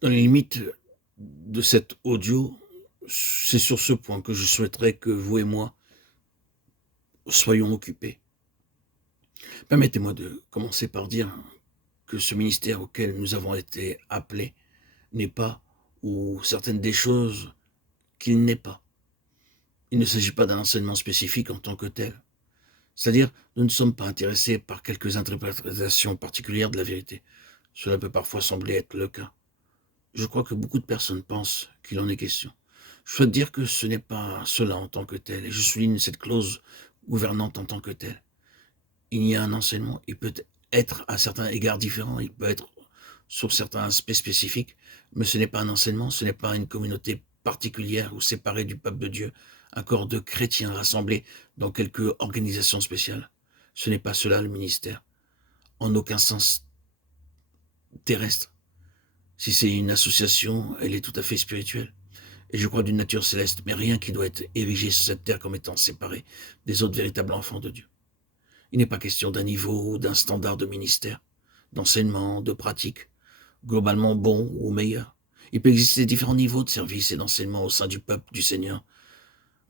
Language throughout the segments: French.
Dans les limites de cet audio, c'est sur ce point que je souhaiterais que vous et moi soyons occupés. Permettez-moi de commencer par dire que ce ministère auquel nous avons été appelés n'est pas, ou certaines des choses qu'il n'est pas. Il ne s'agit pas d'un enseignement spécifique en tant que tel. C'est-à-dire, nous ne sommes pas intéressés par quelques interprétations particulières de la vérité. Cela peut parfois sembler être le cas. Je crois que beaucoup de personnes pensent qu'il en est question. Je souhaite dire que ce n'est pas cela en tant que tel, et je souligne cette clause gouvernante en tant que telle. Il y a un enseignement, il peut être à certains égards différents, il peut être sur certains aspects spécifiques, mais ce n'est pas un enseignement, ce n'est pas une communauté particulière ou séparée du peuple de Dieu, un corps de chrétiens rassemblés dans quelque organisation spéciale. Ce n'est pas cela le ministère, en aucun sens terrestre. Si c'est une association, elle est tout à fait spirituelle. Et je crois d'une nature céleste, mais rien qui doit être érigé sur cette terre comme étant séparé des autres véritables enfants de Dieu. Il n'est pas question d'un niveau ou d'un standard de ministère, d'enseignement, de pratique, globalement bon ou meilleur. Il peut exister différents niveaux de service et d'enseignement au sein du peuple du Seigneur,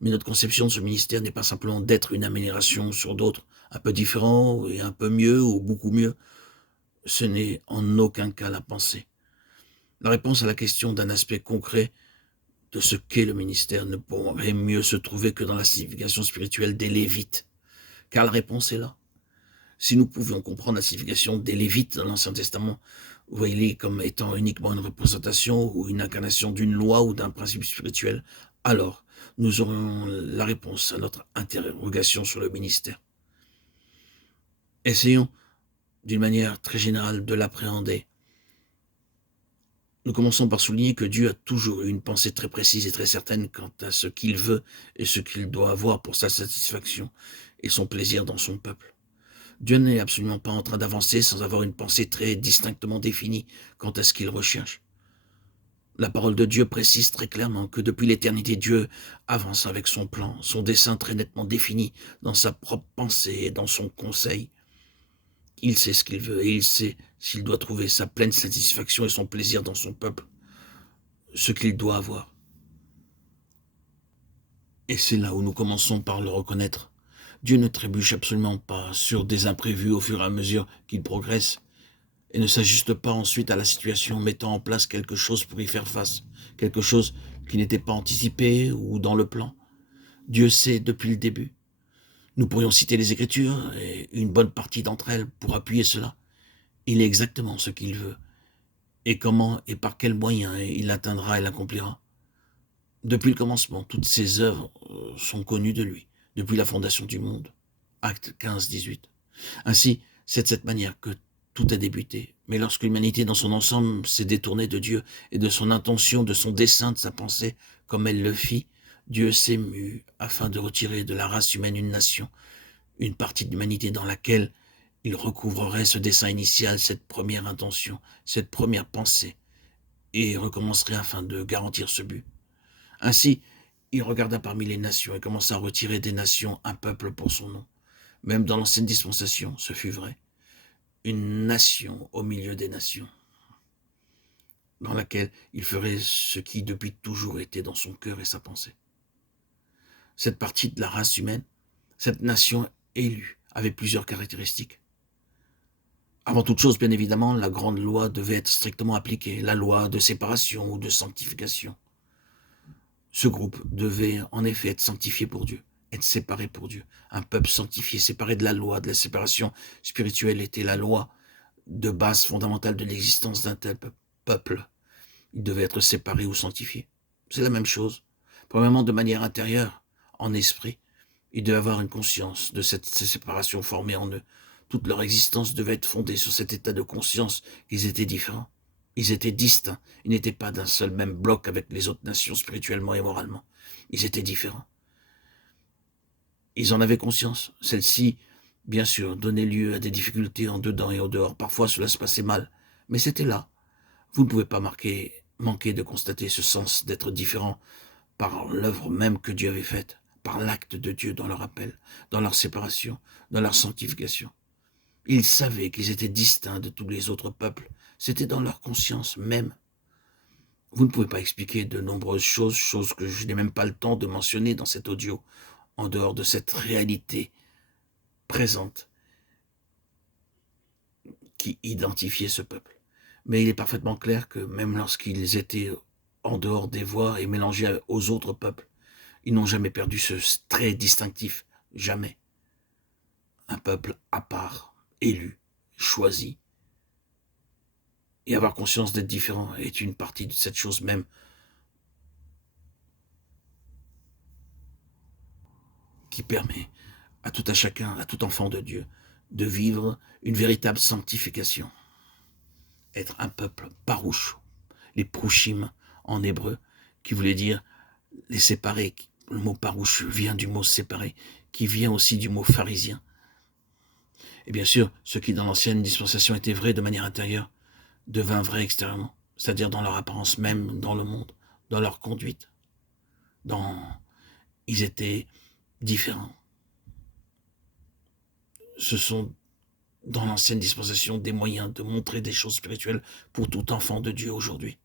mais notre conception de ce ministère n'est pas simplement d'être une amélioration sur d'autres, un peu différents et un peu mieux ou beaucoup mieux. Ce n'est en aucun cas la pensée. La réponse à la question d'un aspect concret de ce qu'est le ministère ne pourrait mieux se trouver que dans la signification spirituelle des Lévites, car la réponse est là. Si nous pouvions comprendre la signification des Lévites dans l'Ancien Testament, voyez-les comme étant uniquement une représentation ou une incarnation d'une loi ou d'un principe spirituel, alors nous aurions la réponse à notre interrogation sur le ministère. Essayons d'une manière très générale de l'appréhender. Nous commençons par souligner que Dieu a toujours eu une pensée très précise et très certaine quant à ce qu'il veut et ce qu'il doit avoir pour sa satisfaction et son plaisir dans son peuple. Dieu n'est absolument pas en train d'avancer sans avoir une pensée très distinctement définie quant à ce qu'il recherche. La parole de Dieu précise très clairement que depuis l'éternité, Dieu avance avec son plan, son dessein très nettement défini dans sa propre pensée et dans son conseil. Il sait ce qu'il veut et il sait s'il doit trouver sa pleine satisfaction et son plaisir dans son peuple, ce qu'il doit avoir. Et c'est là où nous commençons par le reconnaître. Dieu ne trébuche absolument pas sur des imprévus au fur et à mesure qu'il progresse et ne s'ajuste pas ensuite à la situation, mettant en place quelque chose pour y faire face, quelque chose qui n'était pas anticipé ou dans le plan. Dieu sait depuis le début. Nous pourrions citer les Écritures et une bonne partie d'entre elles pour appuyer cela. Il est exactement ce qu'il veut et comment et par quels moyens il l'atteindra et l'accomplira. Depuis le commencement, toutes ses œuvres sont connues de lui, depuis la fondation du monde. Acte 15-18. Ainsi, c'est de cette manière que tout a débuté. Mais lorsque l'humanité dans son ensemble s'est détournée de Dieu et de son intention, de son dessein, de sa pensée, comme elle le fit, Dieu s'émut afin de retirer de la race humaine une nation, une partie de l'humanité dans laquelle il recouvrerait ce dessein initial, cette première intention, cette première pensée, et recommencerait afin de garantir ce but. Ainsi, il regarda parmi les nations et commença à retirer des nations un peuple pour son nom. Même dans l'ancienne dispensation, ce fut vrai. Une nation au milieu des nations, dans laquelle il ferait ce qui depuis toujours était dans son cœur et sa pensée. Cette partie de la race humaine, cette nation élue, avait plusieurs caractéristiques. Avant toute chose, bien évidemment, la grande loi devait être strictement appliquée, la loi de séparation ou de sanctification. Ce groupe devait en effet être sanctifié pour Dieu, être séparé pour Dieu. Un peuple sanctifié, séparé de la loi, de la séparation spirituelle était la loi de base fondamentale de l'existence d'un tel peuple. Il devait être séparé ou sanctifié. C'est la même chose. Premièrement, de manière intérieure, en esprit, ils devaient avoir une conscience de cette séparation formée en eux. Toute leur existence devait être fondée sur cet état de conscience qu'ils étaient différents. Ils étaient distincts. Ils n'étaient pas d'un seul même bloc avec les autres nations spirituellement et moralement. Ils étaient différents. Ils en avaient conscience. Celle-ci, bien sûr, donnait lieu à des difficultés en dedans et au dehors. Parfois, cela se passait mal. Mais c'était là. Vous ne pouvez pas manquer de constater ce sens d'être différent par l'œuvre même que Dieu avait faite, par l'acte de Dieu dans leur appel, dans leur séparation, dans leur sanctification. Ils savaient qu'ils étaient distincts de tous les autres peuples. C'était dans leur conscience même. Vous ne pouvez pas expliquer de nombreuses choses que je n'ai même pas le temps de mentionner dans cet audio, en dehors de cette réalité présente qui identifiait ce peuple. Mais il est parfaitement clair que même lorsqu'ils étaient en dehors des voies et mélangés aux autres peuples, ils n'ont jamais perdu ce trait distinctif. Jamais. Un peuple à part, élu, choisi. Et avoir conscience d'être différent est une partie de cette chose même qui permet à tout un chacun, à tout enfant de Dieu, de vivre une véritable sanctification. Être un peuple parouche, les prouchim en hébreu, qui voulait dire les séparés. Le mot parouche vient du mot séparé, qui vient aussi du mot pharisien. Et bien sûr, ce qui dans l'ancienne dispensation était vrai de manière intérieure, devint vrai extérieurement, c'est-à-dire dans leur apparence même, dans le monde, dans leur conduite. Ils étaient différents. Ce sont, dans l'ancienne dispensation, des moyens de montrer des choses spirituelles pour tout enfant de Dieu aujourd'hui.